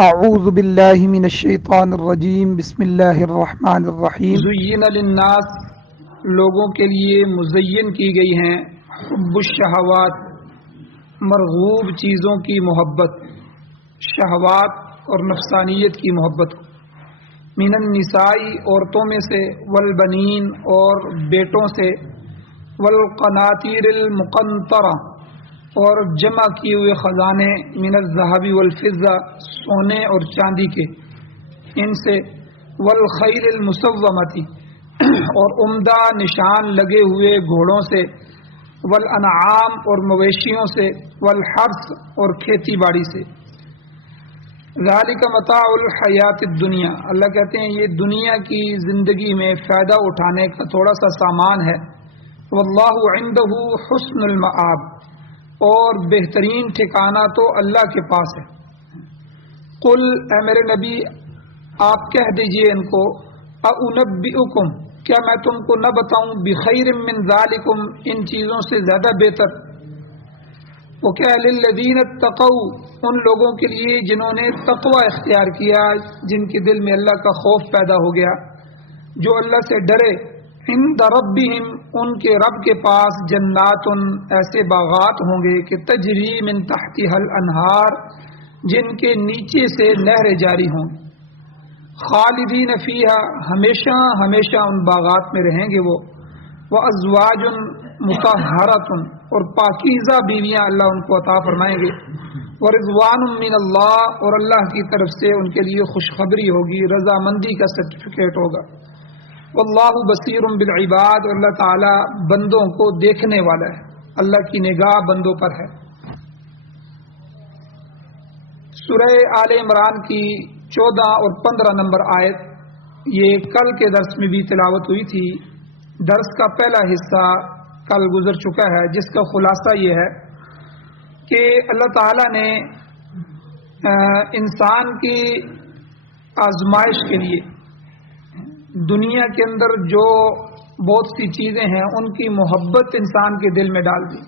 اعوذ باللہ من الشیطان الرجیم بسم اللہ الرحمن الرحیم زین للناس، لوگوں کے لیے مزین کی گئی ہیں حب الشہوات، مرغوب چیزوں کی محبت، شہوات اور نفسانیت کی محبت، من النساء عورتوں میں سے، والبنین اور بیٹوں سے، والقناطیر المقنطرہ اور جمع کیے ہوئے خزانے، من الذهب والفضہ سونے اور چاندی کے، ان سے، والخیل المسومتی اور عمدہ نشان لگے ہوئے گھوڑوں سے، والانعام اور مویشیوں سے، والحرث اور کھیتی باڑی سے۔ ذالک متاع الحیات الدنیا، اللہ کہتے ہیں یہ دنیا کی زندگی میں فائدہ اٹھانے کا تھوڑا سا سامان ہے۔ واللہ عندہ حسن المآب، اور بہترین ٹھکانہ تو اللہ کے پاس ہے۔ قل، اے میرے نبی آپ کہہ دیجئے ان کو، اُنبئکم، کیا میں تم کو نہ بتاؤں، بخیر من ذالکم، ان چیزوں سے زیادہ بہتر، وہ کیا، للذین اتقوا، ان لوگوں کے لیے جنہوں نے تقوی اختیار کیا، جن کے دل میں اللہ کا خوف پیدا ہو گیا، جو اللہ سے ڈرے، عند ربہم، ان کے رب کے پاس، جنات، ایسے باغات ہوں گے کہ تجری من تحتها الانہار، جن کے نیچے سے نہریں جاری ہوں، خالدین فیہا، ہمیشہ ہمیشہ ان باغات میں رہیں گے وہ، وازواج مطہرۃ، اور پاکیزہ بیویاں اللہ ان کو عطا فرمائیں گے، ورضوان من اللہ، اور اللہ کی طرف سے ان کے لیے خوشخبری ہوگی، رضامندی کا سرٹیفکیٹ ہوگا۔ واللہ بصیر بالعباد، اور اللہ تعالی بندوں کو دیکھنے والا ہے، اللہ کی نگاہ بندوں پر ہے۔ سورہ آل عمران کی 14 اور 15 نمبر آیت، یہ کل کے درس میں بھی تلاوت ہوئی تھی۔ درس کا پہلا حصہ کل گزر چکا ہے، جس کا خلاصہ یہ ہے کہ اللہ تعالی نے انسان کی آزمائش کے لیے دنیا کے اندر جو بہت سی چیزیں ہیں ان کی محبت انسان کے دل میں ڈال دی،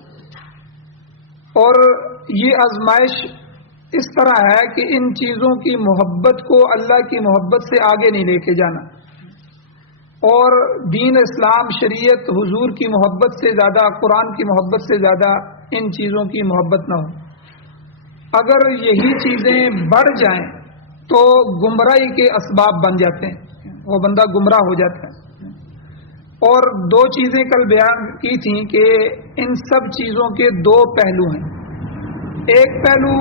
اور یہ آزمائش اس طرح ہے کہ ان چیزوں کی محبت کو اللہ کی محبت سے آگے نہیں لے کے جانا، اور دین اسلام، شریعت، حضور کی محبت سے زیادہ، قرآن کی محبت سے زیادہ ان چیزوں کی محبت نہ ہو۔ اگر یہی چیزیں بڑھ جائیں تو گمراہی کے اسباب بن جاتے ہیں، وہ بندہ گمراہ ہو جاتا ہے۔ اور دو چیزیں کل بیان کی تھیں کہ ان سب چیزوں کے دو پہلو ہیں، ایک پہلو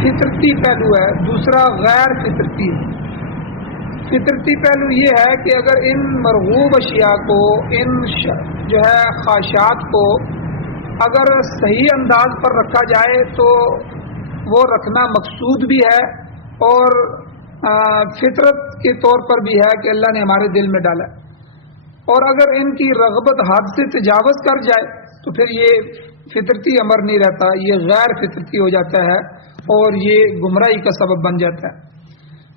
فطرتی پہلو ہے، دوسرا غیر فطرتی ہے۔ فطرتی پہلو یہ ہے کہ اگر ان مرغوب اشیاء کو، ان جو ہے خواہشات کو اگر صحیح انداز پر رکھا جائے تو وہ رکھنا مقصود بھی ہے، اور فطرت کے طور پر بھی ہے کہ اللہ نے ہمارے دل میں ڈالا ہے۔ اور اگر ان کی رغبت حد سے تجاوز کر جائے تو پھر یہ فطرتی امر نہیں رہتا، یہ غیر فطرتی ہو جاتا ہے، اور یہ گمراہی کا سبب بن جاتا ہے۔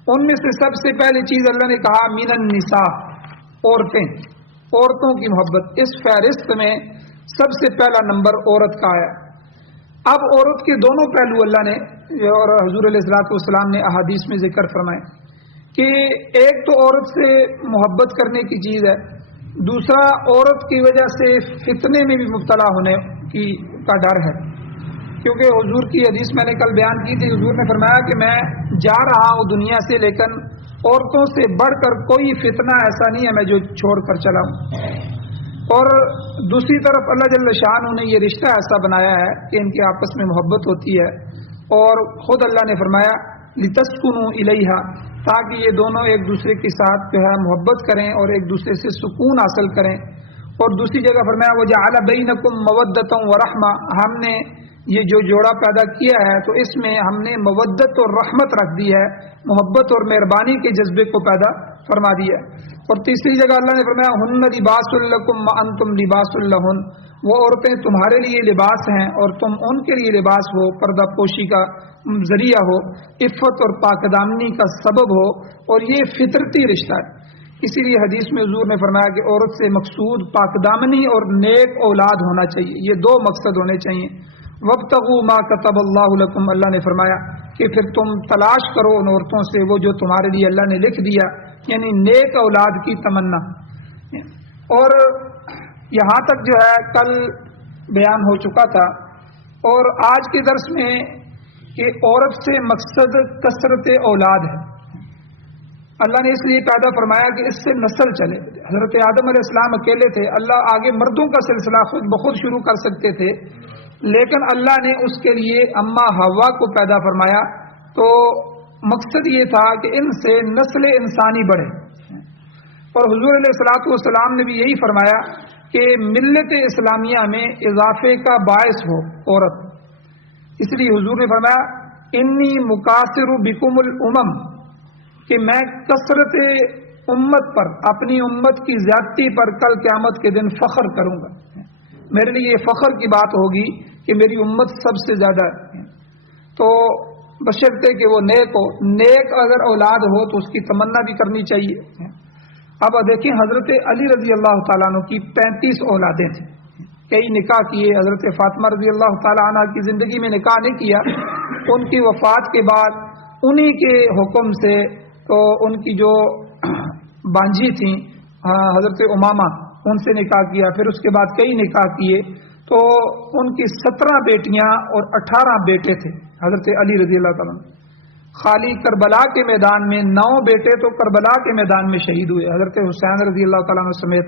ان میں سے سب سے پہلی چیز اللہ نے کہا من النساء، عورتوں کی محبت۔ اس فہرست میں سب سے پہلا نمبر عورت کا آیا۔ اب عورت کے دونوں پہلو اللہ نے اور حضور علیہ الصلوۃ والسلام نے احادیث میں ذکر فرمائے کہ ایک تو عورت سے محبت کرنے کی چیز ہے، دوسرا عورت کی وجہ سے فتنے میں بھی مبتلا ہونے کا ڈر ہے، کیونکہ حضور کی حدیث میں نے کل بیان کی تھی، حضور نے فرمایا کہ میں جا رہا ہوں دنیا سے، لیکن عورتوں سے بڑھ کر کوئی فتنہ ایسا نہیں ہے میں جو چھوڑ کر چلا ہوں۔ اور دوسری طرف اللہ جل شانہ نے یہ رشتہ ایسا بنایا ہے کہ ان کے آپس میں محبت ہوتی ہے، اور خود اللہ نے فرمایا لِتَسْكُنُوا إِلَيْهَا، تاکہ یہ دونوں ایک دوسرے کے ساتھ جو ہے محبت کریں اور ایک دوسرے سے سکون حاصل کریں۔ اور دوسری جگہ فرمایا وَجَعَلَ بَيْنَكُمْ مَوَدَّةً وَرَحْمَةً، ہم نے یہ جو جوڑا پیدا کیا ہے تو اس میں ہم نے مودت اور رحمت رکھ دی ہے، محبت اور مہربانی کے جذبے کو پیدا فرما دیا۔ اور تیسری جگہ اللہ نے فرمایا ہن لباس لکم وانتم لباس لہن، وہ عورتیں تمہارے لیے لباس ہیں اور تم ان کے لیے لباس ہو، پردہ پوشی کا ذریعہ ہو، عفت اور پاک دامنی کا سبب ہو، اور یہ فطرتی رشتہ ہے۔ اسی لیے حدیث میں حضور نے فرمایا کہ عورت سے مقصود پاک دامنی اور نیک اولاد ہونا چاہیے، یہ دو مقصد ہونے چاہیے۔ وابتغوا ما كتب اللہ لکم، اللہ نے فرمایا کہ پھر تم تلاش کرو ان عورتوں سے وہ جو تمہارے لیے اللہ نے لکھ دیا، یعنی نیک اولاد کی تمنا۔ اور یہاں تک جو ہے کل بیان ہو چکا تھا، اور آج کے درس میں کہ عورت سے مقصد کثرت اولاد ہے۔ اللہ نے اس لیے پیدا فرمایا کہ اس سے نسل چلے۔ حضرت آدم علیہ السلام اکیلے تھے، اللہ آگے مردوں کا سلسلہ خود بخود شروع کر سکتے تھے، لیکن اللہ نے اس کے لیے اماں حوا کو پیدا فرمایا، تو مقصد یہ تھا کہ ان سے نسل انسانی بڑھے۔ اور حضور علیہ الصلوۃ والسلام نے بھی یہی فرمایا کہ ملت اسلامیہ میں اضافے کا باعث ہو عورت۔ اس لیے حضور نے فرمایا انی مکاثر بکم الامم، کہ میں کثرت امت پر، اپنی امت کی زیادتی پر کل قیامت کے دن فخر کروں گا۔ میرے لیے یہ فخر کی بات ہوگی کہ میری امت سب سے زیادہ ہے۔ تو بشرطے کہ وہ نیک ہو، نیک اگر اولاد ہو تو اس کی تمنا بھی کرنی چاہیے۔ اب دیکھیں حضرت علی رضی اللہ تعالیٰ عنہ کی 35 اولادیں تھیں، کئی نکاح کیے۔ حضرت فاطمہ رضی اللہ تعالیٰ عنہ کی زندگی میں نکاح نہیں کیا، ان کی وفات کے بعد انہی کے حکم سے تو ان کی جو بانجی تھیں حضرت امامہ، ان سے نکاح کیا، پھر اس کے بعد کئی نکاح کیے، تو ان کی 17 بیٹیاں اور 18 بیٹے تھے حضرت علی رضی اللہ تعالیٰ عنہ۔ خالی کربلا کے میدان میں 9 بیٹے تو کربلا کے میدان میں شہید ہوئے، حضرت حسین رضی اللہ تعالیٰ عنہ سمیت۔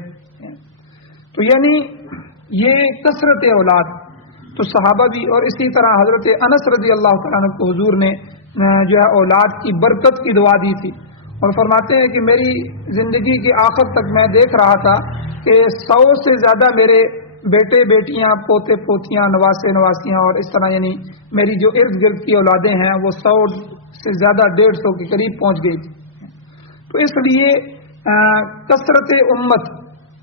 تو یعنی یہ کثرت اولاد تو صحابہ بھی، اور اسی طرح حضرت انس رضی اللہ تعالیٰ عنہ کو حضور نے جو ہے اولاد کی برکت کی دعا دی تھی، اور فرماتے ہیں کہ میری زندگی کے آخر تک میں دیکھ رہا تھا کہ 100 سے زیادہ میرے بیٹے بیٹیاں، پوتے پوتیاں، نواسے نواسیاں، اور اس طرح یعنی میری جو ارد گرد کی اولادیں ہیں وہ 100 سے زیادہ 150 کے قریب پہنچ گئی تھی۔ تو اس لیے کثرت امت،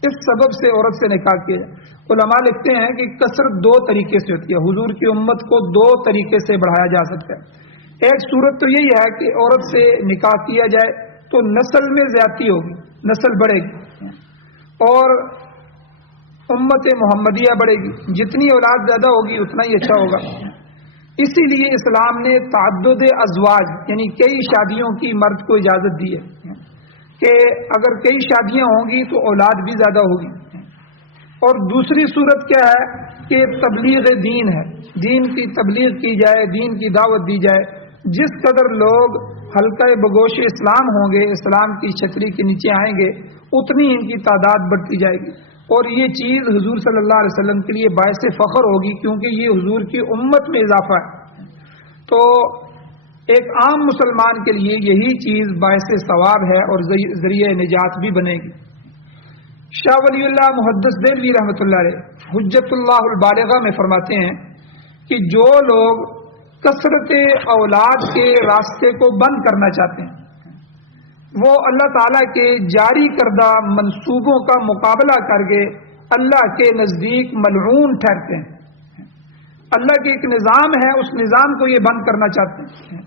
اس سبب سے عورت سے نکاح کیا جائے۔ علماء لکھتے ہیں کہ کثرت 2 طریقے سے ہوتی ہے، حضور کی امت کو 2 طریقے سے بڑھایا جا سکتا ہے۔ ایک صورت تو یہی ہے کہ عورت سے نکاح کیا جائے تو نسل میں زیادتی ہوگی، نسل بڑھے گی اور امت محمدیہ بڑھے گی، جتنی اولاد زیادہ ہوگی اتنا ہی اچھا ہوگا۔ اسی لیے اسلام نے تعدد ازواج یعنی کئی شادیوں کی مرد کو اجازت دی ہے کہ اگر کئی شادیاں ہوں گی تو اولاد بھی زیادہ ہوگی۔ اور دوسری صورت کیا ہے کہ تبلیغ دین ہے، دین کی تبلیغ کی جائے، دین کی دعوت دی جائے۔ جس قدر لوگ حلقہ بگوش اسلام ہوں گے، اسلام کی چھتری کے نیچے آئیں گے، اتنی ان کی تعداد بڑھتی جائے گی، اور یہ چیز حضور صلی اللہ علیہ وسلم کے لیے باعث فخر ہوگی، کیونکہ یہ حضور کی امت میں اضافہ ہے۔ تو ایک عام مسلمان کے لیے یہی چیز باعث ثواب ہے اور ذریعہ نجات بھی بنے گی۔ شاہ ولی اللہ محدث دہلوی رحمۃ اللہ علیہ حجت اللہ البالغہ میں فرماتے ہیں کہ جو لوگ کثرت اولاد کے راستے کو بند کرنا چاہتے ہیں، وہ اللہ تعالیٰ کے جاری کردہ منصوبوں کا مقابلہ کر کے اللہ کے نزدیک ملعون ٹھہرتے ہیں۔ اللہ کے ایک نظام ہے، اس نظام کو یہ بند کرنا چاہتے ہیں۔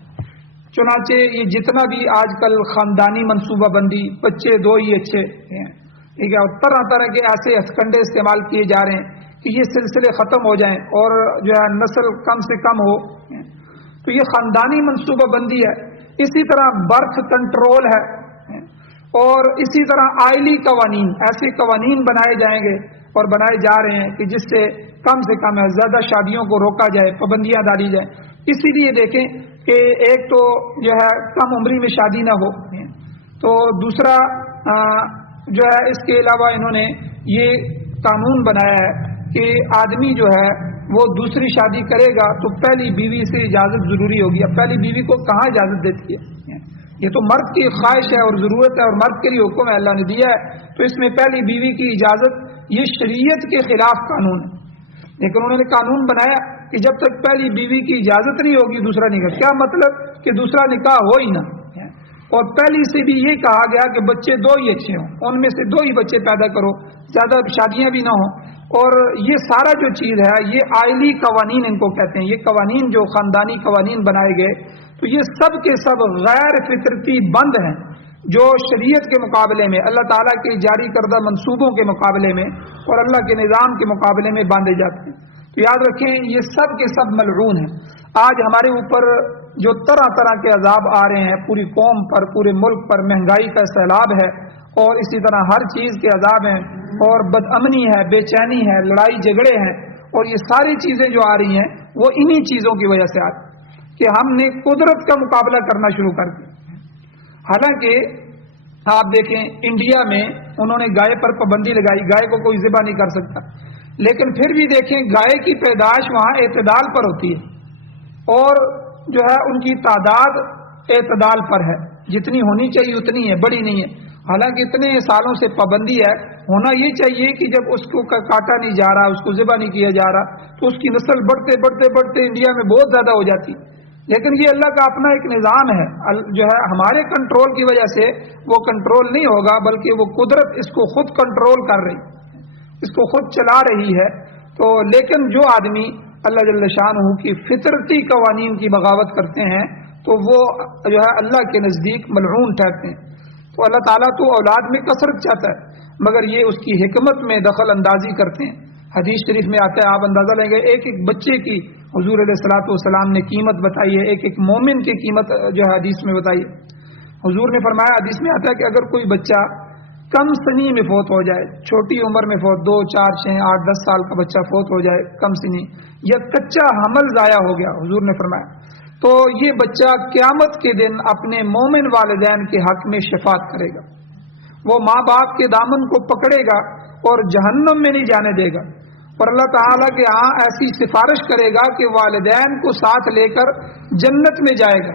چنانچہ یہ جتنا بھی آج کل خاندانی منصوبہ بندی، بچے 2 ہی اچھے ہیں، ٹھیک ہے، اور طرح طرح کے ایسے ہتھکنڈے استعمال کیے جا رہے ہیں کہ یہ سلسلے ختم ہو جائیں اور جو ہے نسل کم سے کم ہو، تو یہ خاندانی منصوبہ بندی ہے۔ اسی طرح برتھ کنٹرول ہے، اور اسی طرح آئلی قوانین، ایسے قوانین بنائے جائیں گے اور بنائے جا رہے ہیں کہ جس سے کم زیادہ شادیوں کو روکا جائے، پابندیاں ڈالی جائیں۔ اسی لیے دیکھیں کہ ایک تو جو ہے کم عمری میں شادی نہ ہو، تو دوسرا جو ہے اس کے علاوہ انہوں نے یہ قانون بنایا ہے کہ آدمی جو ہے وہ دوسری شادی کرے گا تو پہلی بیوی سے اجازت ضروری ہوگی۔ اب پہلی بیوی کو کہاں اجازت دیتی ہے؟ یہ تو مرد کی خواہش ہے اور ضرورت ہے، اور مرد کے لیے حکم ہے، اللہ نے دیا ہے، تو اس میں پہلی بیوی کی اجازت یہ شریعت کے خلاف قانون ہے۔ لیکن انہوں نے قانون بنایا کہ جب تک پہلی بیوی کی اجازت نہیں ہوگی دوسرا نکاح، کیا مطلب کہ دوسرا نکاح ہو ہی نہ، اور پہلی سے بھی یہ کہا گیا کہ بچے 2 ہی اچھے ہوں، ان میں سے 2 ہی بچے پیدا کرو، زیادہ شادیاں بھی نہ ہوں۔ اور یہ سارا جو چیز ہے یہ آئلی قوانین ان کو کہتے ہیں، یہ قوانین جو خاندانی قوانین بنائے گئے تو یہ سب کے سب غیر فطرتی بند ہیں، جو شریعت کے مقابلے میں، اللہ تعالیٰ کے جاری کردہ منصوبوں کے مقابلے میں اور اللہ کے نظام کے مقابلے میں باندھے جاتے ہیں۔ تو یاد رکھیں یہ سب کے سب ملعون ہیں۔ آج ہمارے اوپر جو طرح طرح کے عذاب آ رہے ہیں پوری قوم پر، پورے ملک پر، مہنگائی کا سیلاب ہے اور اسی طرح ہر چیز کے عذاب ہیں اور بد امنی ہے، بے چینی ہے، لڑائی جھگڑے ہیں، اور یہ ساری چیزیں جو آ رہی ہیں وہ انہی چیزوں کی وجہ سے آ رہی ہیں کہ ہم نے قدرت کا مقابلہ کرنا شروع کر دیا۔ حالانکہ آپ دیکھیں انڈیا میں انہوں نے گائے پر پابندی لگائی، گائے کو کوئی ذبح نہیں کر سکتا، لیکن پھر بھی دیکھیں گائے کی پیدائش وہاں اعتدال پر ہوتی ہے اور جو ہے ان کی تعداد اعتدال پر ہے، جتنی ہونی چاہیے اتنی ہے، بڑی نہیں ہے۔ حالانکہ اتنے سالوں سے پابندی ہے، ہونا یہ چاہیے کہ جب اس کو کاٹا نہیں جا رہا، اس کو ذبح نہیں کیا جا رہا، تو اس کی نسل بڑھتے بڑھتے بڑھتے انڈیا میں بہت زیادہ ہو جاتی۔ لیکن یہ اللہ کا اپنا ایک نظام ہے، جو ہے ہمارے کنٹرول کی وجہ سے وہ کنٹرول نہیں ہوگا، بلکہ وہ قدرت اس کو خود کنٹرول کر رہی، اس کو خود چلا رہی ہے۔ تو لیکن جو آدمی اللہ جل شانہ کی فطرتی قوانین کی بغاوت کرتے ہیں تو وہ جو ہے اللہ کے نزدیک ملعون ٹھہرتے ہیں۔ تو اللہ تعالیٰ تو اولاد میں کثرت چاہتا ہے، مگر یہ اس کی حکمت میں دخل اندازی کرتے ہیں۔ حدیث شریف میں آتا ہے، آپ اندازہ لیں گے، ایک ایک بچے کی حضور علیہ الصلوۃ والسلام نے قیمت بتائی ہے، ایک ایک مومن کی قیمت جو ہے حدیث میں بتائی ہے۔ حضور نے فرمایا، حدیث میں آتا ہے کہ اگر کوئی بچہ کم سنی میں فوت ہو جائے، چھوٹی عمر میں فوت، 2 4 6 8 10 سال کا بچہ فوت ہو جائے کم سنی، یا کچا حمل ضائع ہو گیا، حضور نے فرمایا تو یہ بچہ قیامت کے دن اپنے مومن والدین کے حق میں شفاعت کرے گا، وہ ماں باپ کے دامن کو پکڑے گا اور جہنم میں نہیں جانے دے گا، اور اللہ تعالیٰ کے ہاں ایسی سفارش کرے گا کہ والدین کو ساتھ لے کر جنت میں جائے گا۔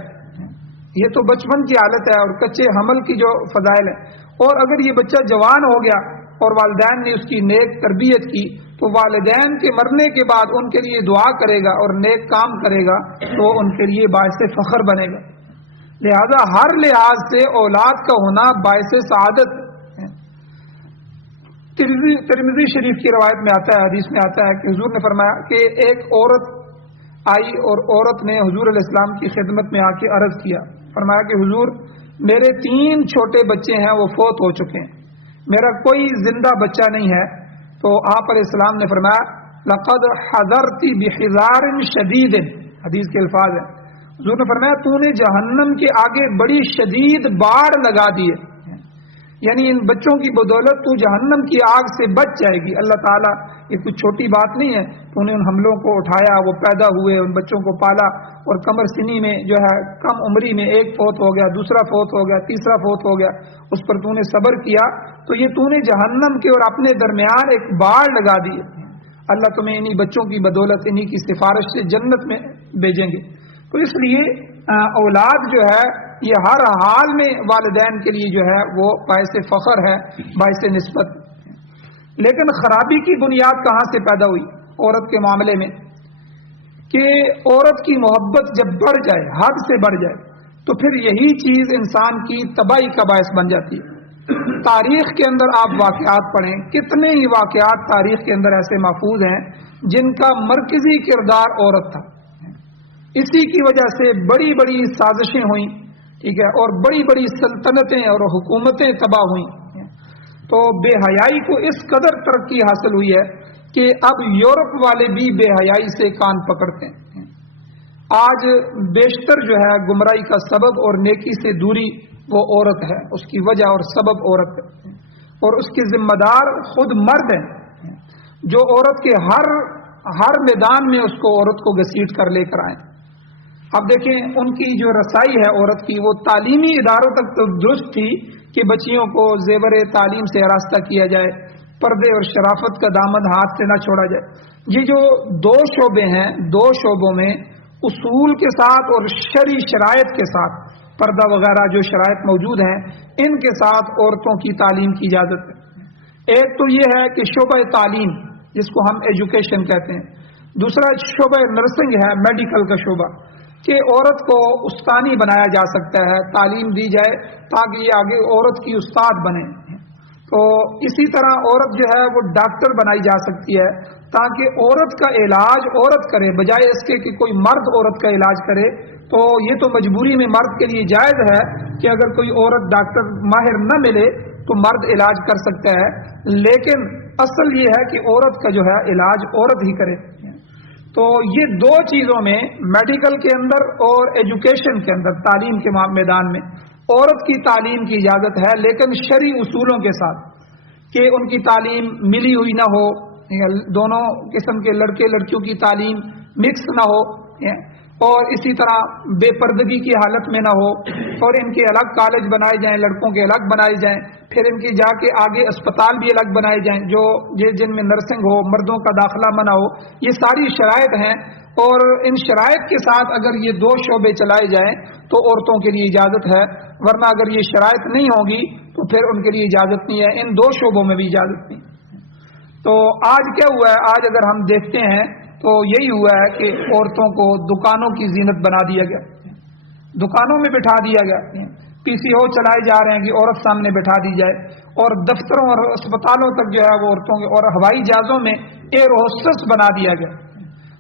یہ تو بچپن کی حالت ہے اور کچے حمل کی جو فضائل ہے۔ اور اگر یہ بچہ جوان ہو گیا اور والدین نے اس کی نیک تربیت کی تو والدین کے مرنے کے بعد ان کے لیے دعا کرے گا اور نیک کام کرے گا تو ان کے لیے باعث فخر بنے گا۔ لہذا ہر لحاظ سے اولاد کا ہونا باعث سعادت ہے۔ ترمذی شریف کی روایت میں آتا ہے، حدیث میں آتا ہے کہ حضور نے فرمایا کہ ایک عورت آئی اور عورت نے حضور علیہ السلام کی خدمت میں آ کے عرض کیا، فرمایا کہ حضور میرے 3 چھوٹے بچے ہیں، وہ فوت ہو چکے ہیں، میرا کوئی زندہ بچہ نہیں ہے۔ تو آپ علیہ السلام نے فرمایا لقد حذرت بحذار شدید، حدیث کے الفاظ ہیں، حضور نے فرمایا تو نے جہنم کے آگے بڑی شدید باڑ لگا دی ہے، یعنی ان بچوں کی بدولت تو جہنم کی آگ سے بچ جائے گی۔ اللہ تعالیٰ یہ کچھ چھوٹی بات نہیں ہے، تو نے ان حملوں کو اٹھایا، وہ پیدا ہوئے، ان بچوں کو پالا، اور کمر سنی میں جو ہے کم عمری میں ایک فوت ہو گیا، دوسرا فوت ہو گیا، تیسرا فوت ہو گیا، اس پر تو نے صبر کیا، تو یہ تو نے جہنم کے اور اپنے درمیان ایک باڑ لگا دی ہے۔ اللہ تمہیں انہی بچوں کی بدولت، انہی کی سفارش سے جنت میں بھیجیں گے۔ تو اس لیے اولاد جو ہے یہ ہر حال میں والدین کے لیے جو ہے وہ باعث فخر ہے، باعث نسبت۔ لیکن خرابی کی بنیاد کہاں سے پیدا ہوئی عورت کے معاملے میں؟ کہ عورت کی محبت جب بڑھ جائے، حد سے بڑھ جائے، تو پھر یہی چیز انسان کی تباہی کا باعث بن جاتی ہے۔ تاریخ کے اندر آپ واقعات پڑھیں، کتنے ہی واقعات تاریخ کے اندر ایسے محفوظ ہیں جن کا مرکزی کردار عورت تھا۔ اسی کی وجہ سے بڑی بڑی سازشیں ہوئیں، ٹھیک ہے، اور بڑی بڑی سلطنتیں اور حکومتیں تباہ ہوئیں۔ تو بے حیائی کو اس قدر ترقی حاصل ہوئی ہے کہ اب یورپ والے بھی بے حیائی سے کان پکڑتے ہیں۔ آج بیشتر جو ہے گمراہی کا سبب اور نیکی سے دوری وہ عورت ہے، اس کی وجہ اور سبب عورت ہے، اور اس کے ذمہ دار خود مرد ہیں جو عورت کے ہر میدان میں اس کو عورت کو گھسیٹ کر لے کر آئیں۔ اب دیکھیں ان کی جو رسائی ہے عورت کی، وہ تعلیمی اداروں تک تو درست تھی کہ بچیوں کو زیور تعلیم سے آراستہ کیا جائے، پردے اور شرافت کا دامن ہاتھ سے نہ چھوڑا جائے۔ یہ جو 2 شعبے ہیں، 2 شعبوں میں اصول کے ساتھ اور شرعی شرائط کے ساتھ، پردہ وغیرہ جو شرائط موجود ہیں ان کے ساتھ عورتوں کی تعلیم کی اجازت ہے۔ ایک تو یہ ہے کہ شعبہ تعلیم جس کو ہم ایجوکیشن کہتے ہیں، دوسرا شعبہ نرسنگ ہے، میڈیکل کا شعبہ، کہ عورت کو استانی بنایا جا سکتا ہے، تعلیم دی جائے تاکہ یہ آگے عورت کی استاد بنے۔ تو اسی طرح عورت جو ہے وہ ڈاکٹر بنائی جا سکتی ہے تاکہ عورت کا علاج عورت کرے، بجائے اس کے کہ کوئی مرد عورت کا علاج کرے۔ تو یہ تو مجبوری میں مرد کے لیے جائز ہے کہ اگر کوئی عورت ڈاکٹر ماہر نہ ملے تو مرد علاج کر سکتا ہے، لیکن اصل یہ ہے کہ عورت کا جو ہے علاج عورت ہی کرے۔ تو یہ دو چیزوں میں، میڈیکل کے اندر اور ایجوکیشن کے اندر، تعلیم کے میدان میں عورت کی تعلیم کی اجازت ہے، لیکن شرعی اصولوں کے ساتھ، کہ ان کی تعلیم ملی ہوئی نہ ہو، دونوں قسم کے لڑکے لڑکیوں کی تعلیم مکس نہ ہو، اور اسی طرح بے پردگی کی حالت میں نہ ہو، اور ان کے الگ کالج بنائے جائیں، لڑکوں کے الگ بنائے جائیں، پھر ان کی جا کے آگے اسپتال بھی الگ بنائے جائیں جو جن میں نرسنگ ہو، مردوں کا داخلہ منع ہو. یہ ساری شرائط ہیں، اور ان شرائط کے ساتھ اگر یہ دو شعبے چلائے جائیں تو عورتوں کے لیے اجازت ہے، ورنہ اگر یہ شرائط نہیں ہوگی تو پھر ان کے لیے اجازت نہیں ہے، ان دو شعبوں میں بھی اجازت نہیں. تو آج کیا ہوا ہے؟ آج اگر ہم دیکھتے ہیں تو یہی ہوا ہے کہ عورتوں کو دکانوں کی زینت بنا دیا گیا، دکانوں میں بٹھا دیا گیا، پی سی او چلائے جا رہے ہیں کہ عورت سامنے بٹھا دی جائے، اور دفتروں اور اسپتالوں تک جو ہے وہ عورتوں کے، اور ہوائی جہازوں میں ایئر ہوسٹس بنا دیا گیا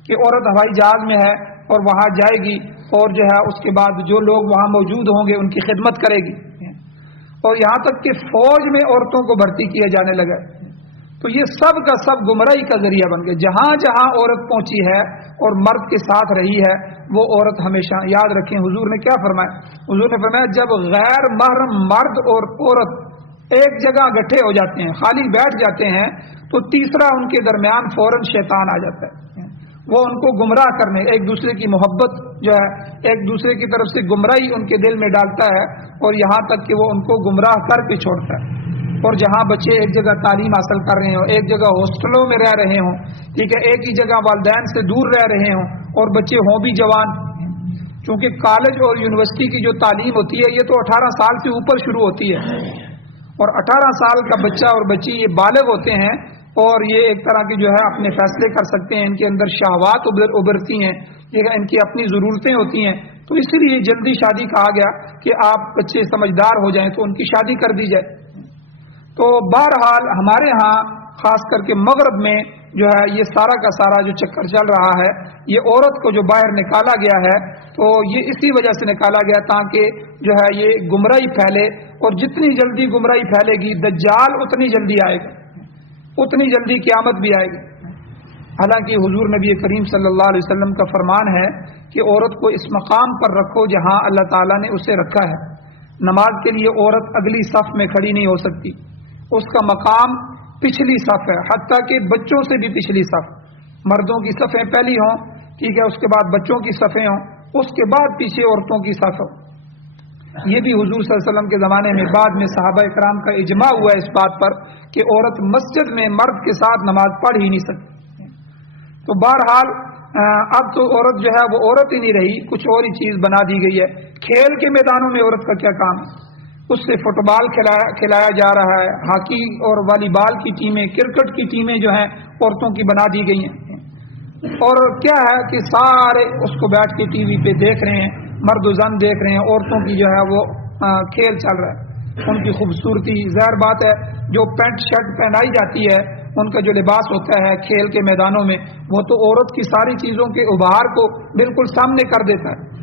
کہ عورت ہوائی جہاز میں ہے اور وہاں جائے گی، اور جو ہے اس کے بعد جو لوگ وہاں موجود ہوں گے ان کی خدمت کرے گی، اور یہاں تک کہ فوج میں عورتوں کو بھرتی کیا جانے لگا. تو یہ سب کا سب گمراہی کا ذریعہ بن گئے. جہاں جہاں عورت پہنچی ہے اور مرد کے ساتھ رہی ہے، وہ عورت ہمیشہ یاد رکھیں حضور نے کیا فرمایا؟ حضور نے فرمایا جب غیر محرم مرد اور عورت ایک جگہ اکٹھے ہو جاتے ہیں، خالی بیٹھ جاتے ہیں، تو تیسرا ان کے درمیان فوراً شیطان آ جاتا ہے. وہ ان کو گمراہ کرنے، ایک دوسرے کی محبت جو ہے، ایک دوسرے کی طرف سے گمراہی ان کے دل میں ڈالتا ہے، اور یہاں تک کہ وہ ان کو گمراہ کر کے چھوڑتا ہے. اور جہاں بچے ایک جگہ تعلیم حاصل کر رہے ہوں، ایک جگہ ہاسٹلوں میں رہ رہے ہوں، ٹھیک ہے، ایک ہی جگہ والدین سے دور رہ رہے ہوں، اور بچے ہوں بھی جوان، چونکہ کالج اور یونیورسٹی کی جو تعلیم ہوتی ہے یہ تو 18 سال سے اوپر شروع ہوتی ہے، اور 18 سال کا بچہ اور بچی یہ بالغ ہوتے ہیں، اور یہ ایک طرح کی جو ہے اپنے فیصلے کر سکتے ہیں، ان کے اندر شہوات ابھرتی ہیں، ان کی اپنی ضرورتیں ہوتی ہیں. تو اسی لیے جلدی شادی کہا گیا کہ آپ بچے سمجھدار ہو جائیں تو ان کی شادی کر دی جائے. تو بہرحال ہمارے ہاں خاص کر کے مغرب میں جو ہے یہ سارا کا سارا جو چکر چل رہا ہے، یہ عورت کو جو باہر نکالا گیا ہے، تو یہ اسی وجہ سے نکالا گیا تاکہ جو ہے یہ گمراہی پھیلے، اور جتنی جلدی گمراہی پھیلے گی دجال اتنی جلدی آئے گا، اتنی جلدی قیامت بھی آئے گی. حالانکہ حضور نبی کریم صلی اللہ علیہ وسلم کا فرمان ہے کہ عورت کو اس مقام پر رکھو جہاں اللہ تعالیٰ نے اسے رکھا ہے. نماز کے لیے عورت اگلی صف میں کھڑی نہیں ہو سکتی، اس کا مقام پچھلی صف ہے، حتیٰ کہ بچوں سے بھی پچھلی صف. مردوں کی صفیں پہلی ہوں، ٹھیک ہے، اس کے بعد بچوں کی صفیں ہوں، اس کے بعد پیچھے عورتوں کی صف ہو. یہ بھی حضور صلی اللہ علیہ وسلم کے زمانے میں بعد میں صحابہ کرام کا اجماع ہوا ہے اس بات پر کہ عورت مسجد میں مرد کے ساتھ نماز پڑھ ہی نہیں سکتی. تو بہرحال اب تو عورت جو ہے وہ عورت ہی نہیں رہی، کچھ اور ہی چیز بنا دی گئی ہے. کھیل کے میدانوں میں عورت کا کیا کام ہے؟ اس سے فٹ بال کھلایا جا رہا ہے، ہاکی اور والی بال کی ٹیمیں، کرکٹ کی ٹیمیں جو ہیں عورتوں کی بنا دی گئی ہیں. اور کیا ہے کہ سارے اس کو بیٹھ کے ٹی وی پہ دیکھ رہے ہیں، مرد و زن دیکھ رہے ہیں، عورتوں کی جو ہے وہ کھیل چل رہا ہے. ان کی خوبصورتی، ظاہر بات ہے جو پینٹ شرٹ پہنائی جاتی ہے، ان کا جو لباس ہوتا ہے کھیل کے میدانوں میں، وہ تو عورت کی ساری چیزوں کے ابھار کو بالکل سامنے کر دیتا ہے.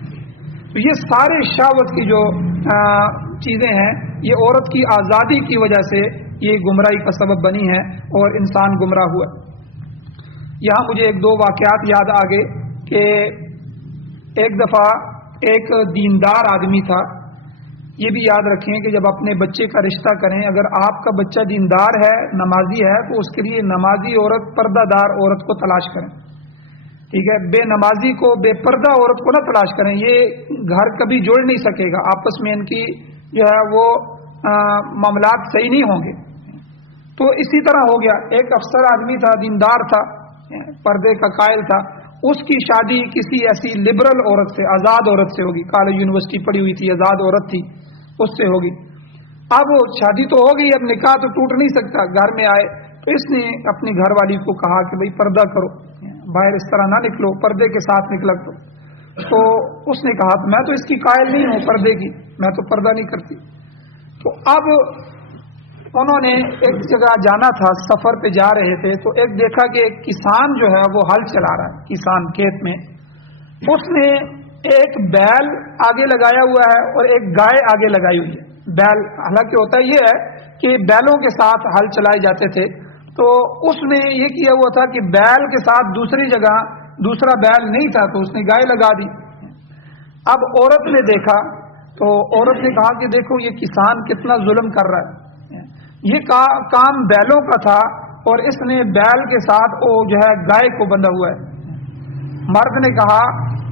تو یہ سارے شہوت کی جو چیزیں ہیں، یہ عورت کی آزادی کی وجہ سے یہ گمراہی کا سبب بنی ہے اور انسان گمراہ ہوا. یہاں مجھے ایک دو واقعات یاد آ گئے کہ ایک دفعہ ایک دیندار آدمی تھا. یہ بھی یاد رکھیں کہ جب اپنے بچے کا رشتہ کریں، اگر آپ کا بچہ دیندار ہے، نمازی ہے، تو اس کے لیے نمازی عورت، پردہ دار عورت کو تلاش کریں، ٹھیک ہے. بے نمازی کو، بے پردہ عورت کو نہ تلاش کریں، یہ گھر کبھی جوڑ نہیں سکے گا، آپس میں ان کی جو ہے وہ معاملات صحیح نہیں ہوں گے. تو اسی طرح ہو گیا. ایک افسر آدمی تھا، دیندار تھا، پردے کا قائل تھا، اس کی شادی کسی ایسی لبرل عورت سے، آزاد عورت سے ہوگی، کالج یونیورسٹی پڑھی ہوئی تھی، آزاد عورت تھی، اس سے ہوگی. اب شادی تو ہو گئی، اب نکاح تو ٹوٹ نہیں سکتا. گھر میں آئے تو اس نے اپنی گھر والی کو کہا کہ بھئی پردہ کرو، باہر اس طرح نہ نکلو، پردے کے ساتھ نکلا کرو. تو اس نے کہا میں تو اس کی قائل نہیں ہوں پردے کی، میں تو پردہ نہیں کرتی. تو اب انہوں نے ایک جگہ جانا تھا، سفر پہ جا رہے تھے، تو ایک دیکھا کہ ایک کسان جو ہے وہ ہل چلا رہا ہے، کسان کھیت میں. اس نے ایک بیل آگے لگایا ہوا ہے اور ایک گائے آگے لگائی ہوئی ہے. بیل، حالانکہ ہوتا یہ ہے کہ بیلوں کے ساتھ ہل چلائے جاتے تھے، تو اس نے یہ کیا ہوا تھا کہ بیل کے ساتھ دوسری جگہ دوسرا بیل نہیں تھا تو اس نے گائے لگا دی۔ اب عورت نے دیکھا تو عورت نے کہا کہ دیکھو یہ کسان کتنا ظلم کر رہا ہے، یہ کام بیلوں کا تھا اور اس نے بیل کے ساتھ وہ جو ہے گائے کو بندھا ہوا ہے۔ مرد نے کہا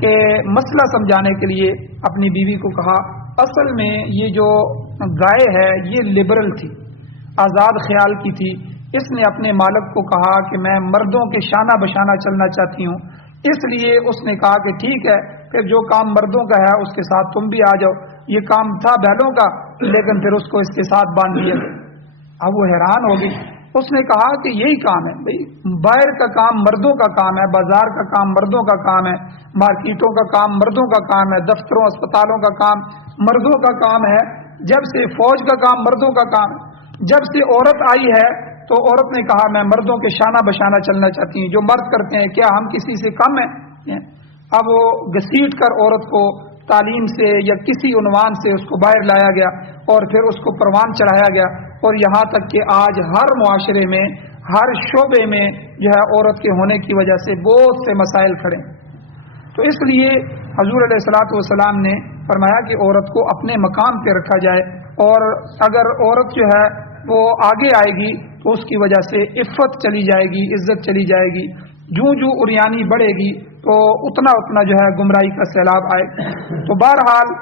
کہ مسئلہ سمجھانے کے لیے اپنی بیوی کو کہا اصل میں یہ جو گائے ہے یہ لبرل تھی، آزاد خیال کی تھی، اس نے اپنے مالک کو کہا کہ میں مردوں کے شانہ بشانہ چلنا چاہتی ہوں، اس لیے اس نے کہا کہ ٹھیک ہے پھر جو کام مردوں کا ہے اس کے ساتھ تم بھی آ جاؤ۔ یہ کام تھا بیلوں کا لیکن پھر اس کو اس کے ساتھ باندھ دیا۔ اب وہ حیران ہو گئی، اس نے کہا کہ یہی کام ہے بھائی، باہر کا کام مردوں کا کام ہے، بازار کا کام مردوں کا کام ہے، مارکیٹوں کا کام مردوں کا کام ہے، دفتروں اسپتالوں کا کام مردوں کا کام ہے، جب سے فوج کا کام مردوں کا کام ہے۔ جب سے عورت آئی ہے تو عورت نے کہا میں مردوں کے شانہ بشانہ چلنا چاہتی ہوں، جو مرد کرتے ہیں کیا ہم کسی سے کم ہیں؟ اب وہ گھسیٹ کر عورت کو تعلیم سے یا کسی عنوان سے اس کو باہر لایا گیا اور پھر اس کو پروان چڑھایا گیا، اور یہاں تک کہ آج ہر معاشرے میں ہر شعبے میں جو ہے عورت کے ہونے کی وجہ سے بہت سے مسائل کھڑے۔ تو اس لیے حضور علیہ الصلوۃ والسلام نے فرمایا کہ عورت کو اپنے مقام پہ رکھا جائے، اور اگر عورت جو ہے وہ آگے آئے گی تو اس کی وجہ سے عفت چلی جائے گی، عزت چلی جائے گی، جوں جوں اریانی بڑھے گی تو اتنا اتنا جو ہے گمراہی کا سیلاب آئے۔ تو بہرحال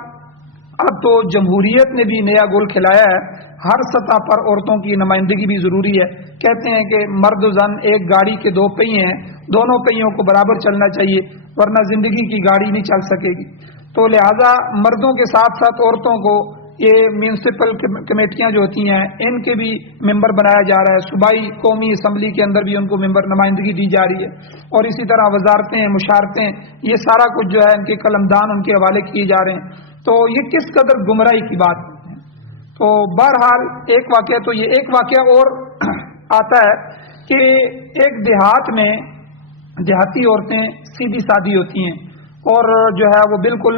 اب تو جمہوریت نے بھی نیا گول کھلایا ہے، ہر سطح پر عورتوں کی نمائندگی بھی ضروری ہے۔ کہتے ہیں کہ مرد و زن ایک گاڑی کے دو پہیے ہیں، دونوں پہیوں کو برابر چلنا چاہیے ورنہ زندگی کی گاڑی نہیں چل سکے گی۔ تو لہذا مردوں کے ساتھ ساتھ عورتوں کو یہ میونسپل کمیٹیاں جو ہوتی ہیں ان کے بھی ممبر بنایا جا رہا ہے، صوبائی قومی اسمبلی کے اندر بھی ان کو ممبر نمائندگی دی جا رہی ہے، اور اسی طرح وزارتیں مشارتیں یہ سارا کچھ جو ہے ان کے قلمدان ان کے حوالے کیے جا رہے ہیں۔ تو یہ کس قدر گمراہی کی بات ہے۔ تو بہرحال ایک واقعہ تو یہ ایک واقعہ اور آتا ہے کہ ایک دیہات میں دیہاتی عورتیں سیدھی سادی ہوتی ہیں اور جو ہے وہ بالکل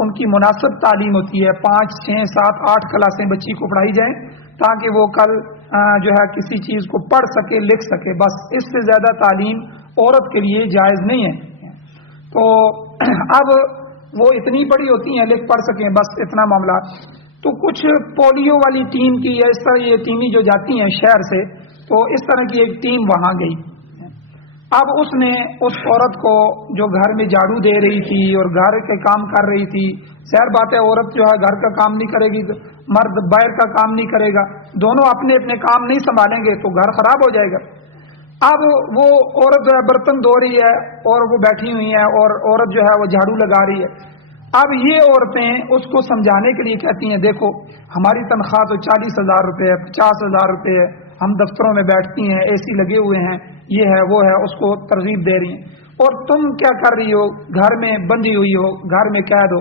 ان کی مناسب تعلیم ہوتی ہے، 5 6 7 8 کلاسیں بچی کو پڑھائی جائیں تاکہ وہ کل جو ہے کسی چیز کو پڑھ سکے لکھ سکے، بس اس سے زیادہ تعلیم عورت کے لیے جائز نہیں ہے۔ تو اب وہ اتنی بڑی ہوتی ہیں لکھ پڑھ سکیں بس اتنا معاملہ۔ تو کچھ پولیو والی ٹیم کی یا اس طرح یہ ٹیمیں جو جاتی ہیں شہر سے، تو اس طرح کی ایک ٹیم وہاں گئی۔ اب اس نے اس عورت کو جو گھر میں جھاڑو دے رہی تھی اور گھر کے کام کر رہی تھی، ظاہر بات ہے عورت جو ہے گھر کا کام نہیں کرے گی تو مرد باہر کا کام نہیں کرے گا، دونوں اپنے اپنے کام نہیں سنبھالیں گے تو گھر خراب ہو جائے گا۔ اب وہ عورت جو ہے برتن دھو رہی ہے اور وہ بیٹھی ہوئی ہے اور عورت جو ہے وہ جھاڑو لگا رہی ہے۔ اب یہ عورتیں اس کو سمجھانے کے لیے کہتی ہیں دیکھو ہماری تنخواہ تو 40,000 روپے ہے، 50,000 روپے ہے، ہم دفتروں میں بیٹھتی ہیں، اے سی لگے ہوئے ہیں، یہ ہے وہ ہے، اس کو ترغیب دے رہی ہیں، اور تم کیا کر رہی ہو، گھر میں بندھی ہوئی ہو، گھر میں قید ہو۔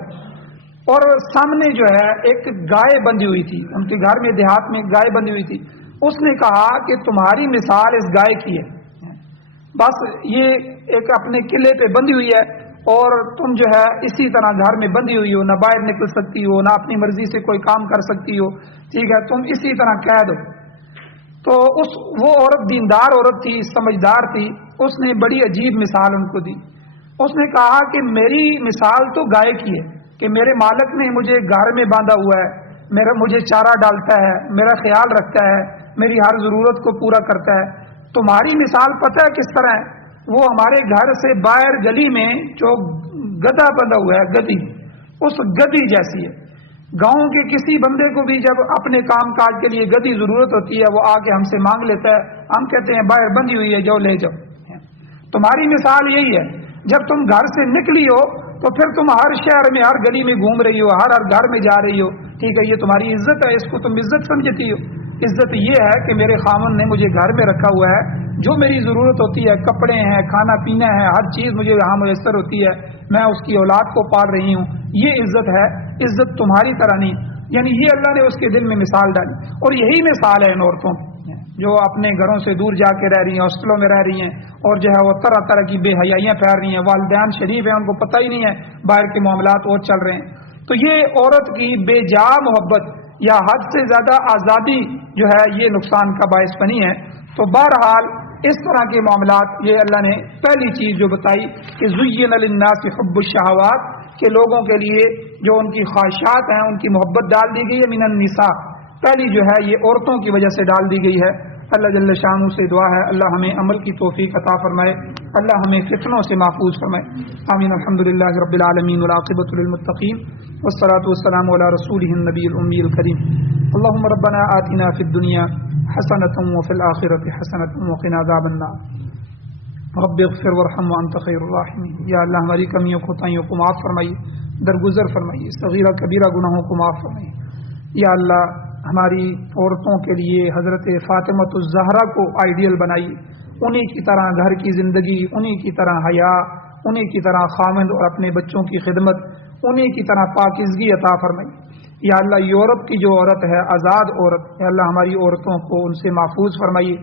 اور سامنے جو ہے ایک گائے بندھی ہوئی تھی، ان کے گھر میں دیہات میں گائے بندھی ہوئی تھی۔ اس نے کہا کہ تمہاری مثال اس گائے کی ہے، بس یہ ایک اپنے قلعے پہ بندھی ہوئی ہے اور تم جو ہے اسی طرح گھر میں بندھی ہوئی ہو، نہ باہر نکل سکتی ہو، نہ اپنی مرضی سے کوئی کام کر سکتی ہو، ٹھیک ہے، تم اسی طرح قید ہو۔ تو وہ عورت دیندار عورت تھی، سمجھدار تھی، اس نے بڑی عجیب مثال ان کو دی۔ اس نے کہا کہ میری مثال تو گائے کی ہے کہ میرے مالک نے مجھے گھر میں باندھا ہوا ہے، مجھے چارہ ڈالتا ہے، میرا خیال رکھتا ہے، میری ہر ضرورت کو پورا کرتا ہے۔ تمہاری مثال پتہ ہے کس طرح ہے؟ وہ ہمارے گھر سے باہر گلی میں جو گدھا بندھا ہوا ہے، گدھی، اس گدھی جیسی ہے۔ گاؤں کے کسی بندے کو بھی جب اپنے کام کاج کے لیے گدھی ضرورت ہوتی ہے وہ آ کے ہم سے مانگ لیتا ہے، ہم کہتے ہیں باہر بندھی ہوئی ہے جاؤ لے جاؤ۔ تمہاری مثال یہی ہے، جب تم گھر سے نکلی ہو تو پھر تم ہر شہر میں ہر گلی میں گھوم رہی ہو، ہر گھر میں جا رہی ہو، ٹھیک ہے، یہ تمہاری عزت ہے، اس کو تم عزت سمجھتی ہو۔ عزت یہ ہے کہ میرے خامن نے مجھے گھر میں رکھا ہوا ہے، جو میری ضرورت ہوتی ہے، کپڑے ہیں، کھانا پینا ہے، ہر چیز مجھے یہاں میسر ہوتی ہے، میں اس کی اولاد کو پال رہی ہوں، یہ عزت ہے۔ عزت تمہاری طرح نہیں، یعنی یہ اللہ نے اس کے دل میں مثال ڈالی۔ اور یہی مثال ہے ان عورتوں کی جو اپنے گھروں سے دور جا کے رہ رہی ہیں، ہاسٹلوں میں رہ رہی ہیں، اور جو ہے وہ طرح طرح کی بے حیائیاں پھیل رہی ہیں، والدین شریف ہیں، ان کو پتہ ہی نہیں ہے باہر کے معاملات اور چل رہے ہیں۔ تو یہ عورت کی بے جا محبت یا حد سے زیادہ آزادی جو ہے یہ نقصان کا باعث بنی ہے۔ تو بہرحال اس طرح کے معاملات یہ اللہ نے پہلی چیز جو بتائی کہ زین للناس حب الشہوات، کہ لوگوں کے لیے جو ان کی خواہشات ہیں ان کی محبت ڈال دی گئی ہے، من النساء، پہلی جو ہے یہ عورتوں کی وجہ سے ڈال دی گئی ہے۔ اللہ جل شانہ سے دعا ہے اللہ ہمیں عمل کی توفیق عطا فرمائے، اللہ ہمیں فتنوں سے محفوظ فرمائے، آمین۔ الحمدللہ رب العالمین والعاقبۃ للمتقین والصلاۃ والسلام علی رسولہ النبی الأمی الکریم۔ اللهم ربنا آتنا فی الدنیا حسنۃ وفی الآخرۃ حسنۃ وقنا عذاب النار رب اغفر وارحم وانت خیر الراحمین۔ یا اللہ ہماری کمیوں کوتاہیوں کو معاف فرمائیے، درگزر فرمائیے، صغیرہ کبیرہ گناہوں کو معاف فرمائیے۔ یا اللہ ہماری عورتوں کے لیے حضرت فاطمہ الزہرا کو آئیڈیل بنائیے، انہی کی طرح گھر کی زندگی، انہی کی طرح حیا، انہی کی طرح خاوند اور اپنے بچوں کی خدمت، انہی کی طرح پاکیزگی عطا فرمائیے۔ یا اللہ یورپ کی جو عورت ہے آزاد عورت، یا اللہ ہماری عورتوں کو ان سے محفوظ فرمائیے۔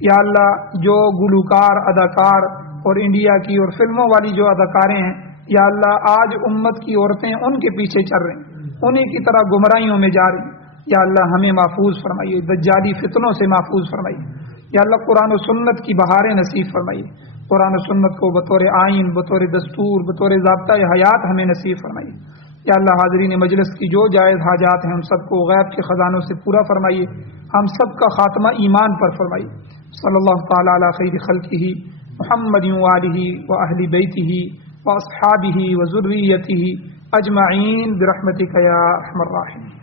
یا اللہ جو گلوکار، اداکار اور انڈیا کی اور فلموں والی جو اداکاریں ہیں، یا اللہ آج امت کی عورتیں ان کے پیچھے چل رہی ہیں، انہی کی طرح گمراہیوں میں جا رہی ہیں۔ یا اللہ ہمیں محفوظ فرمائیے، دجالی فتنوں سے محفوظ فرمائیے۔ یا اللہ قرآن و سنت کی بہاریں نصیب فرمائیے، قرآن و سنت کو بطور آئین، بطور دستور، بطور ضابطۂ حیات ہمیں نصیب فرمائیے۔ یا اللہ حاضرین مجلس کی جو جائز حاجات ہیں ہم سب کو غیب کے خزانوں سے پورا فرمائیے، ہم سب کا خاتمہ ایمان پر فرمائیے۔ صلی اللہ تعالی علی خیر خلقہ محمد وآلہ وأہل بیتہ وأصحابہ وذریتہ اجمعین برحمتک یا ارحم الراحمین۔